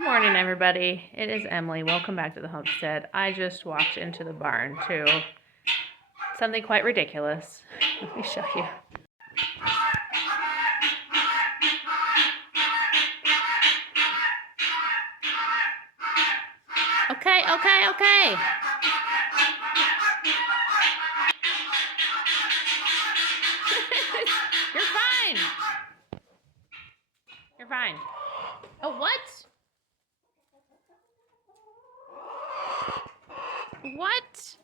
Good morning, everybody. It is Emily. Welcome back to the homestead. I just walked into the barn to something quite ridiculous. Let me show you. Okay. You're fine. You're fine. Oh, what? What?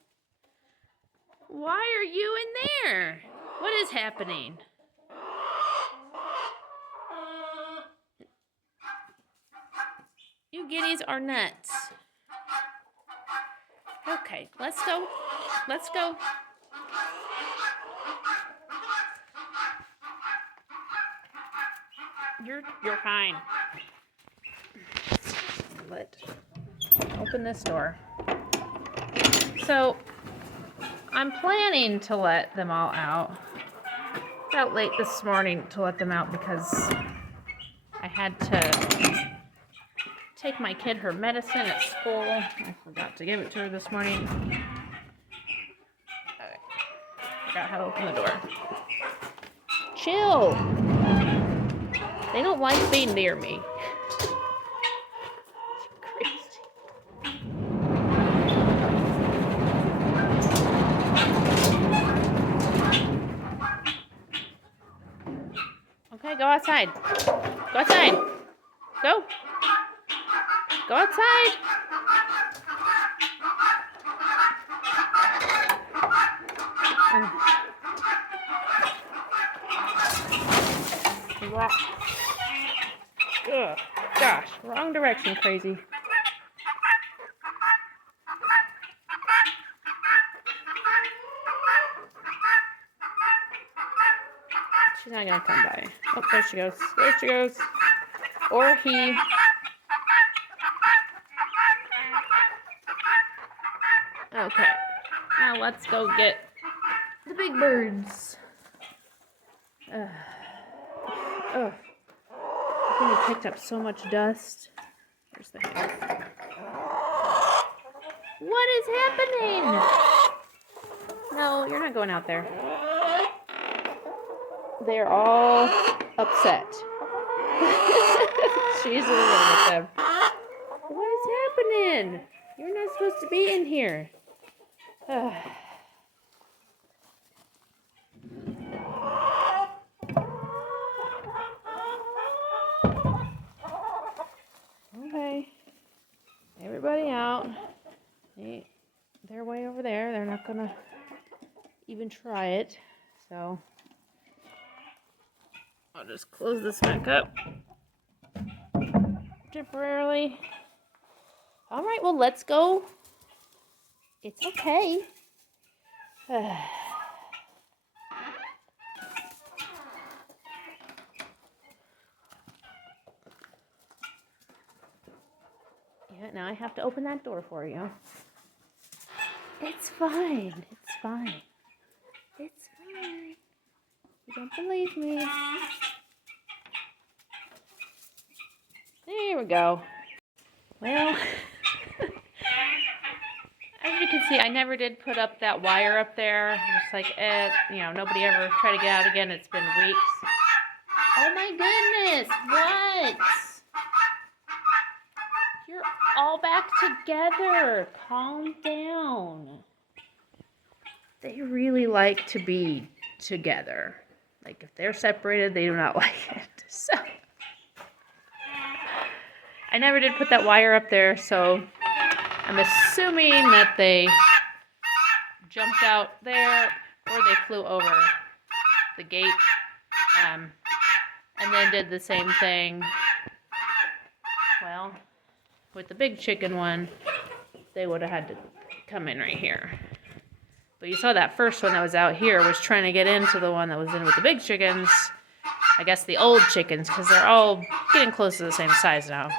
Why are you in there? What is happening? You guineas are nuts. Okay, let's go. Let's go. You're fine. Open this door. So I'm planning to let them all out. Got late this morning to let them out because I had to take my kid her medicine at school. I forgot to give it to her this morning. Okay. Forgot how to open the door. Chill. They don't like being near me. Okay, go outside. Go outside. Go. Go outside. Ugh, gosh, wrong direction, crazy. She's not gonna come by. Oh, there she goes. There she goes. Or he. Okay. Now let's go get the big birds. I think it picked up so much dust. Where's the hair? What is happening? No, you're not going out there. They're all upset. She's a little with them. What is happening? You're not supposed to be in here. Okay. Everybody out. They're way over there. They're not gonna even try it. So I'll just close this back up temporarily. All right, well, let's go. It's okay. Yeah, now I have to open that door for you. It's fine. It's fine. It's fine. You don't believe me. There we go. Well, as you can see, I never did put up that wire up there. Just like, nobody ever tried to get out again. It's been weeks. Oh my goodness, what? You're all back together. Calm down. They really like to be together. Like, if they're separated, they do not like it. So I never did put that wire up there, so I'm assuming that they jumped out there or they flew over the gate and then did the same thing. Well, with the big chicken one, they would have had to come in right here. But you saw that first one that was out here was trying to get into the one that was in with the big chickens. I guess the old chickens, because they're all getting close to the same size now.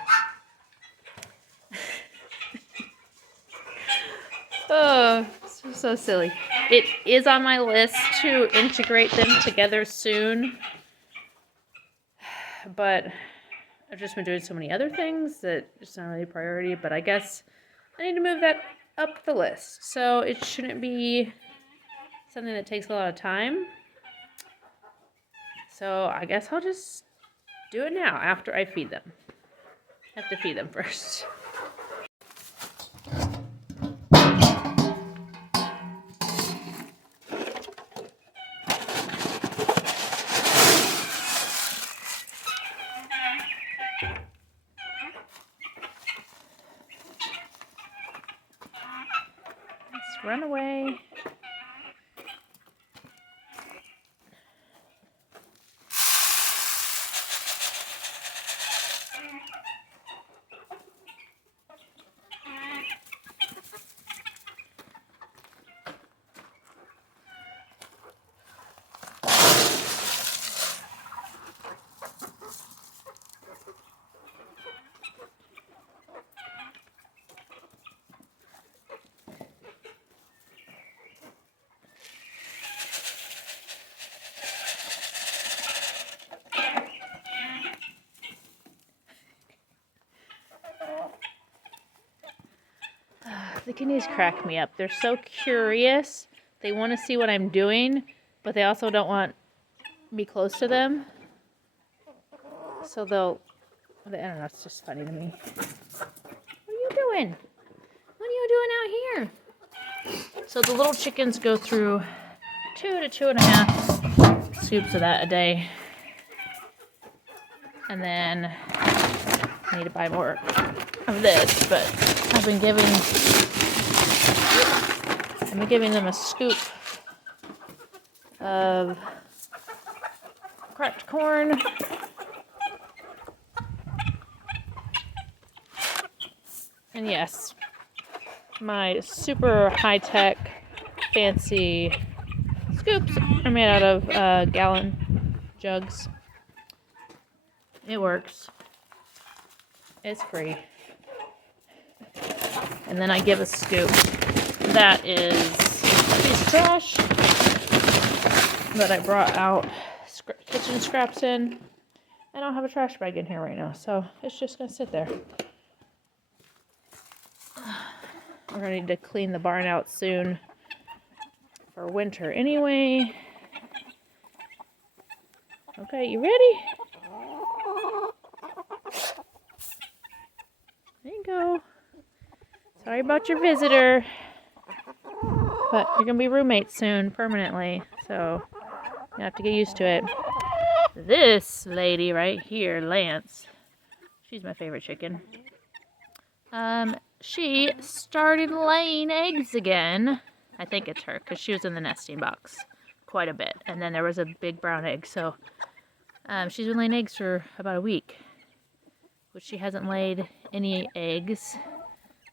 Oh, so silly. It is on my list to integrate them together soon. But I've just been doing so many other things that it's not really a priority, but I guess I need to move that up the list. So it shouldn't be something that takes a lot of time. So I guess I'll just do it now after I feed them. I have to feed them first. Let's run away. The Guineas crack me up. They're so curious. They want to see what I'm doing, but they also don't want me close to them. So I don't know, it's just funny to me. What are you doing? What are you doing out here? So the little chickens go through 2 to 2.5 scoops of that a day. And then I need to buy more of this, but I've been giving them a scoop of cracked corn. And yes, my super high-tech, fancy scoops are made out of gallon jugs. It works. It's free. And then I give a scoop that is a piece of trash that I brought out kitchen scraps in. I don't have a trash bag in here right now, so it's just going to sit there. We're going to need to clean the barn out soon for winter anyway. Okay, you ready? There you go. Sorry about your visitor, but you're going to be roommates soon, permanently, so you have to get used to it. This lady right here, Lance, she's my favorite chicken. She started laying eggs again. I think it's her, because she was in the nesting box quite a bit, and then there was a big brown egg, so she's been laying eggs for about a week, which she hasn't laid any eggs.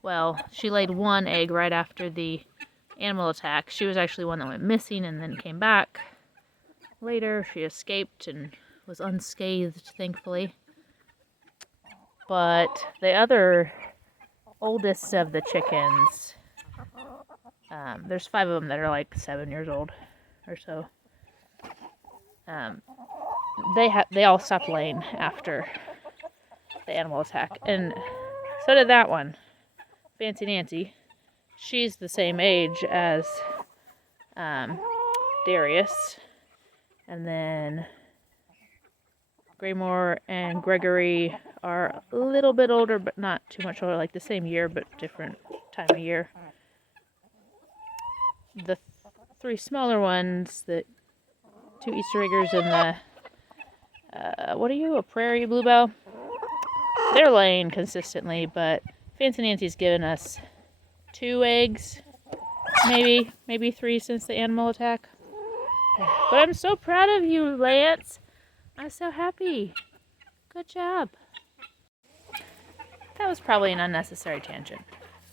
Well, she laid one egg right after the animal attack. She was actually one that went missing and then came back later. She escaped and was unscathed, thankfully. But the other oldest of the chickens, there's 5 of them that are like 7 years old or so. They all stopped laying after the animal attack, and so did that one. Fancy Nancy, she's the same age as Darius, and then Graymore and Gregory are a little bit older, but not too much older, like the same year, but different time of year. The 3 smaller ones, the 2 Easter eggers and the, what are you, a prairie bluebell? They're laying consistently, but Fancy Nancy's given us 2 eggs, maybe 3 since the animal attack. But I'm so proud of you, Lance. I'm so happy. Good job. That was probably an unnecessary tangent.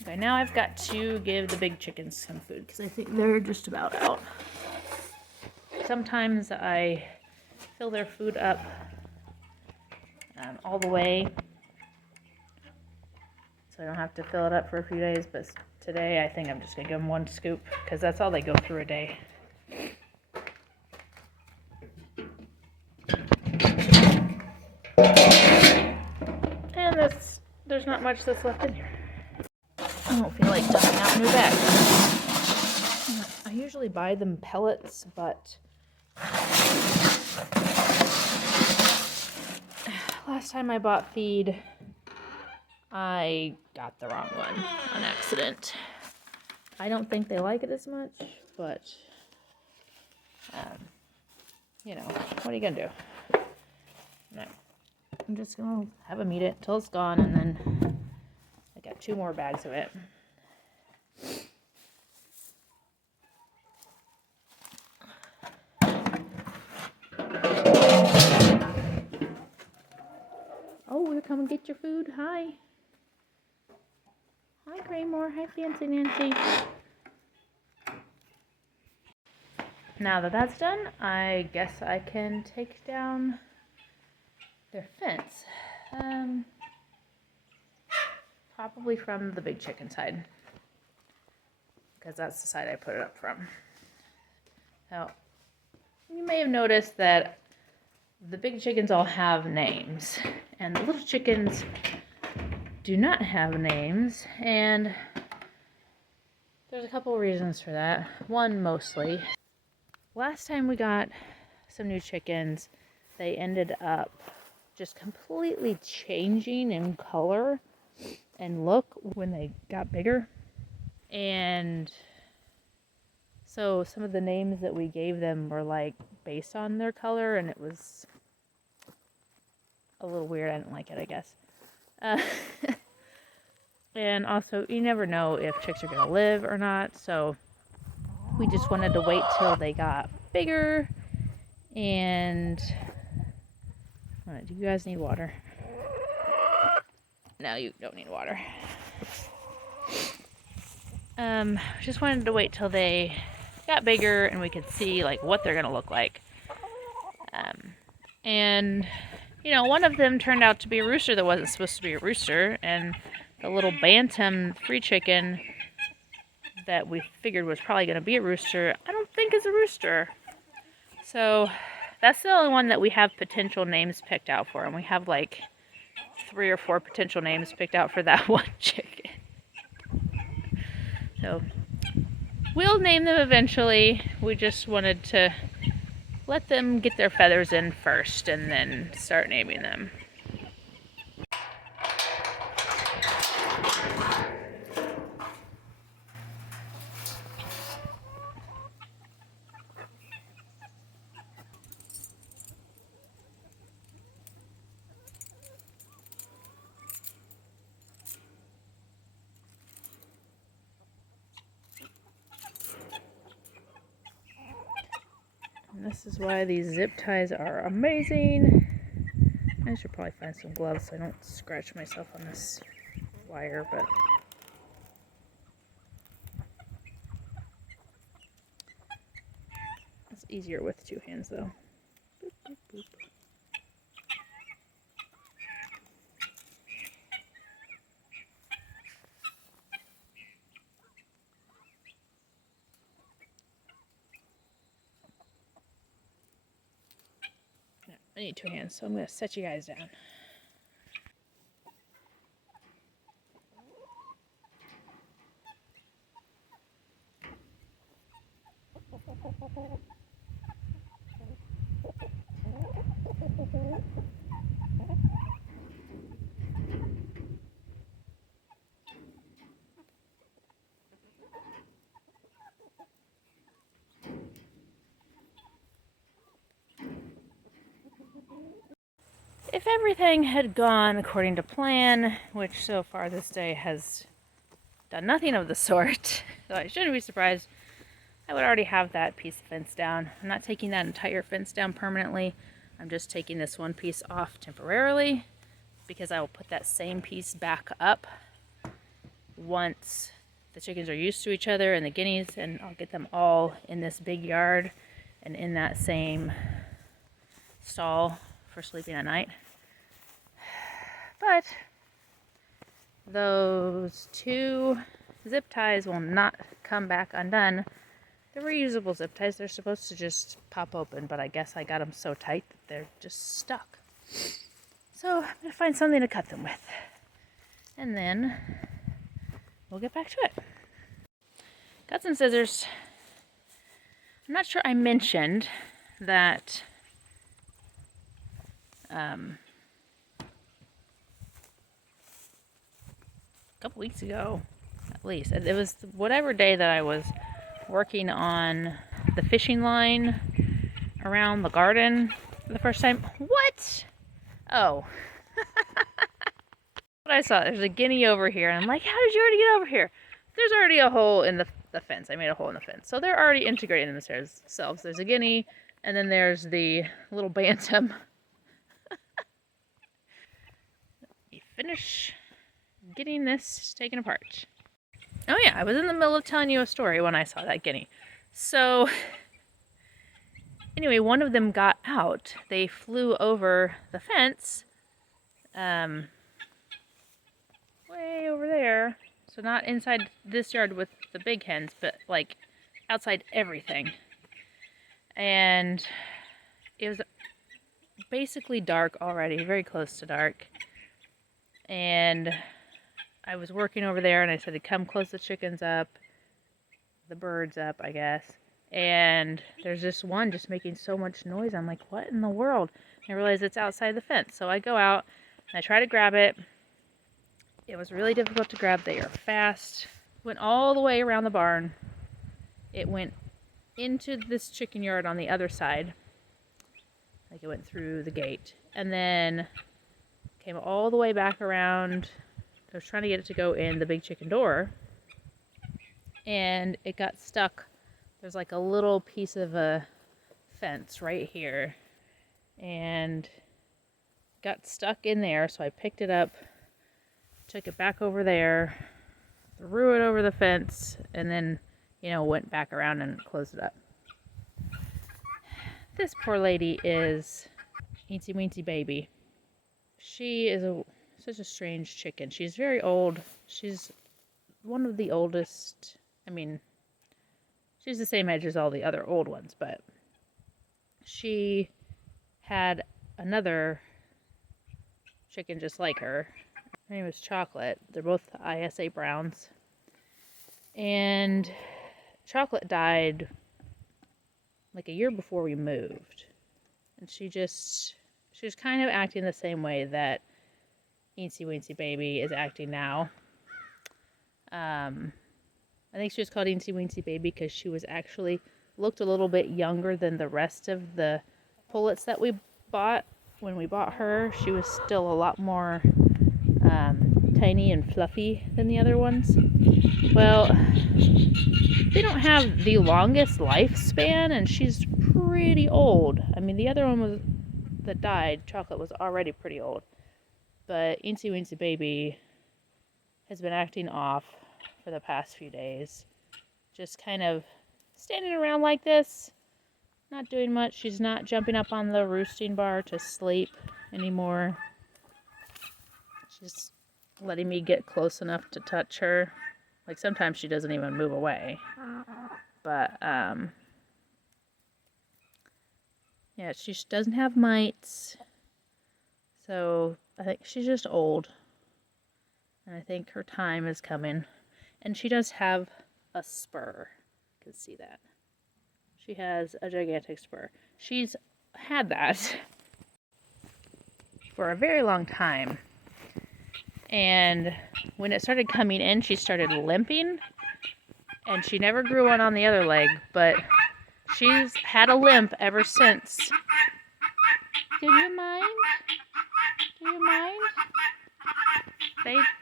Okay, now I've got to give the big chickens some food because I think they're just about out. Sometimes I fill their food up all the way, so I don't have to fill it up for a few days, but today I think I'm just going to give them 1 scoop because that's all they go through a day. not much that's left in here. I don't feel like dumping out new bags. I usually buy them pellets, but last time I bought feed, I got the wrong one on accident. I don't think they like it as much, but you know, what are you gonna do? No, I'm just gonna have them eat it till it's gone, and then I got 2 more bags of it. Oh, we're coming to get your food. Hi. Hi, Kramer. Hi, Fancy Nancy. Now that that's done, I guess I can take down their fence. Probably from the big chicken side, because that's the side I put it up from. Now, you may have noticed that the big chickens all have names, and the little chickens do not have names, and there's a couple reasons for that. One, mostly, last time we got some new chickens, they ended up just completely changing in color and look when they got bigger. And so some of the names that we gave them were like based on their color, and it was a little weird. I didn't like it, I guess. And also, you never know if chicks are going to live or not, so we just wanted to wait till they got bigger. And do you guys need water? No, you don't need water. Just wanted to wait till they got bigger and we could see like what they're gonna look like. And you know, one of them turned out to be a rooster that wasn't supposed to be a rooster, and the little bantam free chicken that we figured was probably gonna be a rooster, I don't think is a rooster. So that's the only one that we have potential names picked out for, and we have like 3 or 4 potential names picked out for that one chicken. So we'll name them eventually. We just wanted to let them get their feathers in first and then start naming them. And this is why these zip ties are amazing. I should probably find some gloves so I don't scratch myself on this wire, but it's easier with 2 hands though. Boop, boop, boop. I need 2 hands, so I'm going to set you guys down. If everything had gone according to plan, which so far this day has done nothing of the sort, so I shouldn't be surprised, I would already have that piece of fence down. I'm not taking that entire fence down permanently. I'm just taking this one piece off temporarily because I will put that same piece back up once the chickens are used to each other and the guineas, and I'll get them all in this big yard and in that same stall for sleeping at night. But those 2 zip ties will not come back undone. They're reusable zip ties. They're supposed to just pop open, but I guess I got them so tight that they're just stuck. So I'm going to find something to cut them with. and then we'll get back to it. Got some scissors. I'm not sure I mentioned that a couple weeks ago, at least. It was whatever day that I was working on the fishing line around the garden for the first time. What? Oh. What I saw, there's a guinea over here, and I'm like, how did you already get over here? There's already a hole in the fence. I made a hole in the fence. So they're already integrated themselves. There's a guinea, and then there's the little bantam. You finish getting this taken apart. Oh yeah, I was in the middle of telling you a story when I saw that guinea. So anyway, one of them got out. They flew over the fence, way over there. So not inside this yard with the big hens, but like outside everything. And it was basically dark already, very close to dark. And I was working over there, and I said to come close the chickens up, the birds up, I guess. And there's this one just making so much noise. I'm like, what in the world? And I realize it's outside the fence. So I go out, and I try to grab it. It was really difficult to grab. They are fast. Went all the way around the barn. It went into this chicken yard on the other side. Like it went through the gate. And then came all the way back around. I was trying to get it to go in the big chicken door. And it got stuck. There's like a little piece of a fence right here. And got stuck in there. So I picked it up. Took it back over there, threw it over the fence, and then, went back around and closed it up. This poor lady is Eensy Weensy Baby. She is such a strange chicken. She's very old. She's one of the oldest. I mean, she's the same age as all the other old ones, but she had another chicken just like her. Her name is Chocolate. They're both ISA Browns. And Chocolate died like a year before we moved. And she was kind of acting the same way that Eensy Weensy Baby is acting now. I think she was called Eensy Weensy Baby because she was actually looked a little bit younger than the rest of the pullets that we bought. When we bought her, she was still a lot more tiny and fluffy than the other ones. Well, they don't have the longest lifespan, and she's pretty old. I mean, the other one that died, Chocolate, was already pretty old. But Eensy Weensy Baby has been acting off for the past few days. Just kind of standing around like this, not doing much. She's not jumping up on the roosting bar to sleep anymore. She's letting me get close enough to touch her. Like sometimes she doesn't even move away. But yeah, she doesn't have mites. So I think she's just old. And I think her time is coming. And she does have a spur. You can see that. She has a gigantic spur. She's had that for a very long time. And when it started coming in, she started limping. And she never grew one on the other leg, but she's had a limp ever since. Do you mind? Do you mind?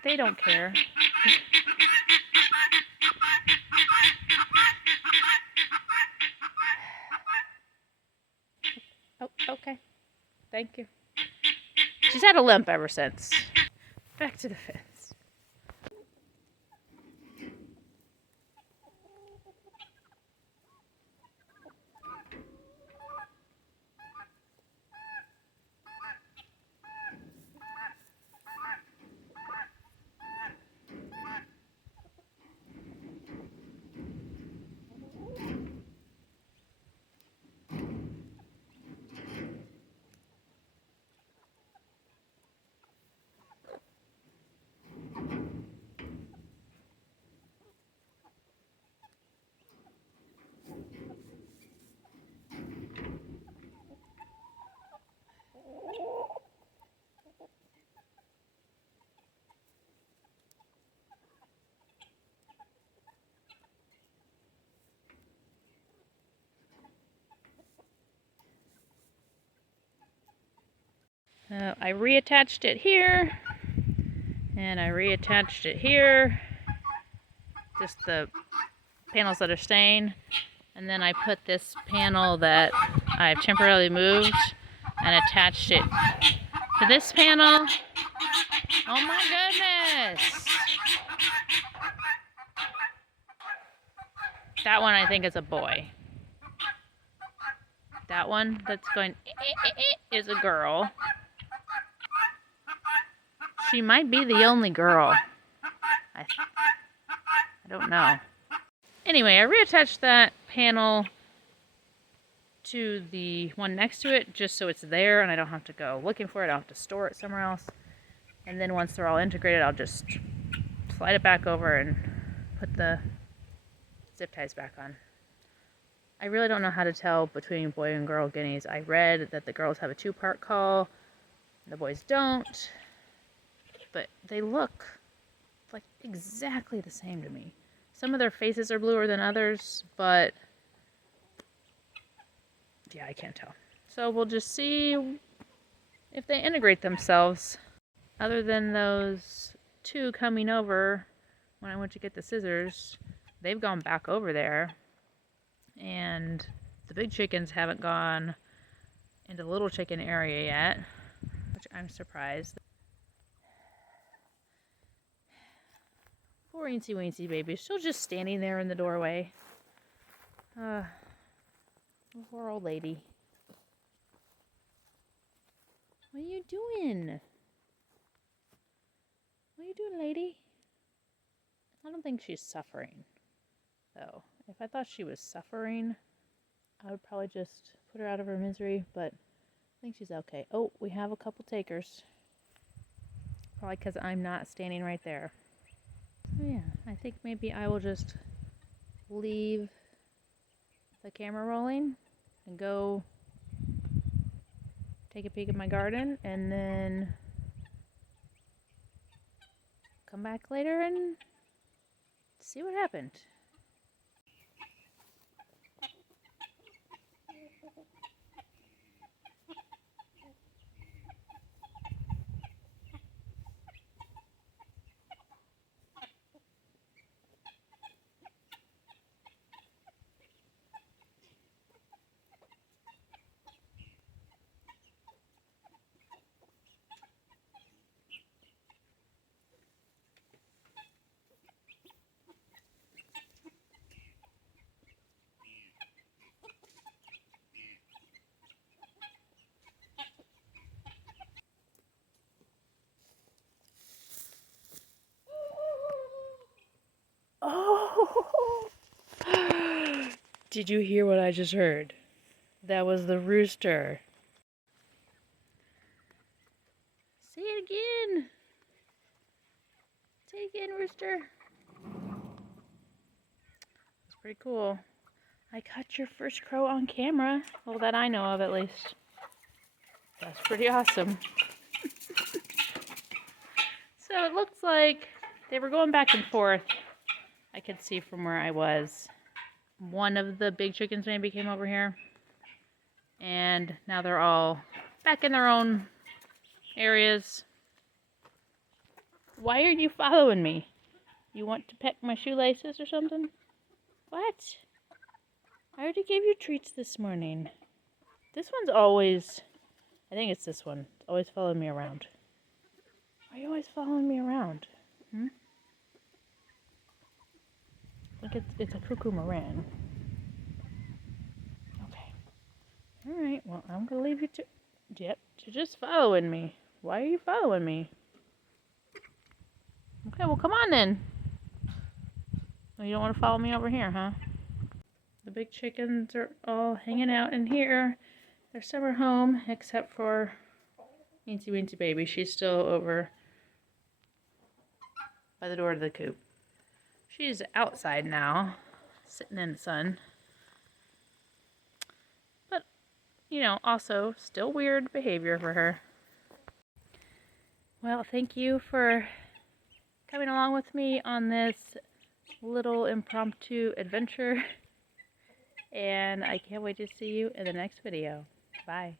They don't care. Oh, okay. Thank you. She's had a limp ever since. Back to the fence. I reattached it here, and I reattached it here, just the panels that are staying, and then I put this panel that I've temporarily moved and attached it to this panel. Oh my goodness! That one I think is a boy. That one that's going is a girl. She might be the only girl. I don't know. Anyway, I reattached that panel to the one next to it just so it's there and I don't have to go looking for it. I don't have to store it somewhere else. And then once they're all integrated, I'll just slide it back over and put the zip ties back on. I really don't know how to tell between boy and girl guineas. I read that the girls have a 2-part call, the boys don't, but they look like exactly the same to me. Some of their faces are bluer than others, but yeah, I can't tell. So we'll just see if they integrate themselves. Other than those 2 coming over when I went to get the scissors, they've gone back over there. And the big chickens haven't gone into the little chicken area yet, which I'm surprised. Poor Eensy Weensy baby, still just standing there in the doorway. Poor old lady. What are you doing? What are you doing, lady? I don't think she's suffering, though. If I thought she was suffering, I would probably just put her out of her misery, but I think she's okay. Oh, we have a couple takers. Probably because I'm not standing right there. So yeah, I think maybe I will just leave the camera rolling and go take a peek at my garden and then come back later and see what happened. Oh! Did you hear what I just heard? That was the rooster. Say it again. Say it again, rooster. It's pretty cool. I caught your first crow on camera. Well, that I know of at least. That's pretty awesome. So it looks like they were going back and forth. I could see from where I was. One of the big chickens maybe came over here. And now they're all back in their own areas. Why are you following me? You want to peck my shoelaces or something? What? I already gave you treats this morning. This one's always, I think it's this one. It's always following me around. Why are you always following me around? I think it's a cuckoo Moran. Okay. Alright, well, I'm going to leave you to... Yep, you're just following me. Why are you following me? Okay, well, come on then. Well, you don't want to follow me over here, huh? The big chickens are all hanging out in here. Their summer home, except for Eensy Weensy Baby. She's still over by the door to the coop. She's outside now, sitting in the sun. But, you know, also still weird behavior for her. Well, thank you for coming along with me on this little impromptu adventure. And I can't wait to see you in the next video. Bye.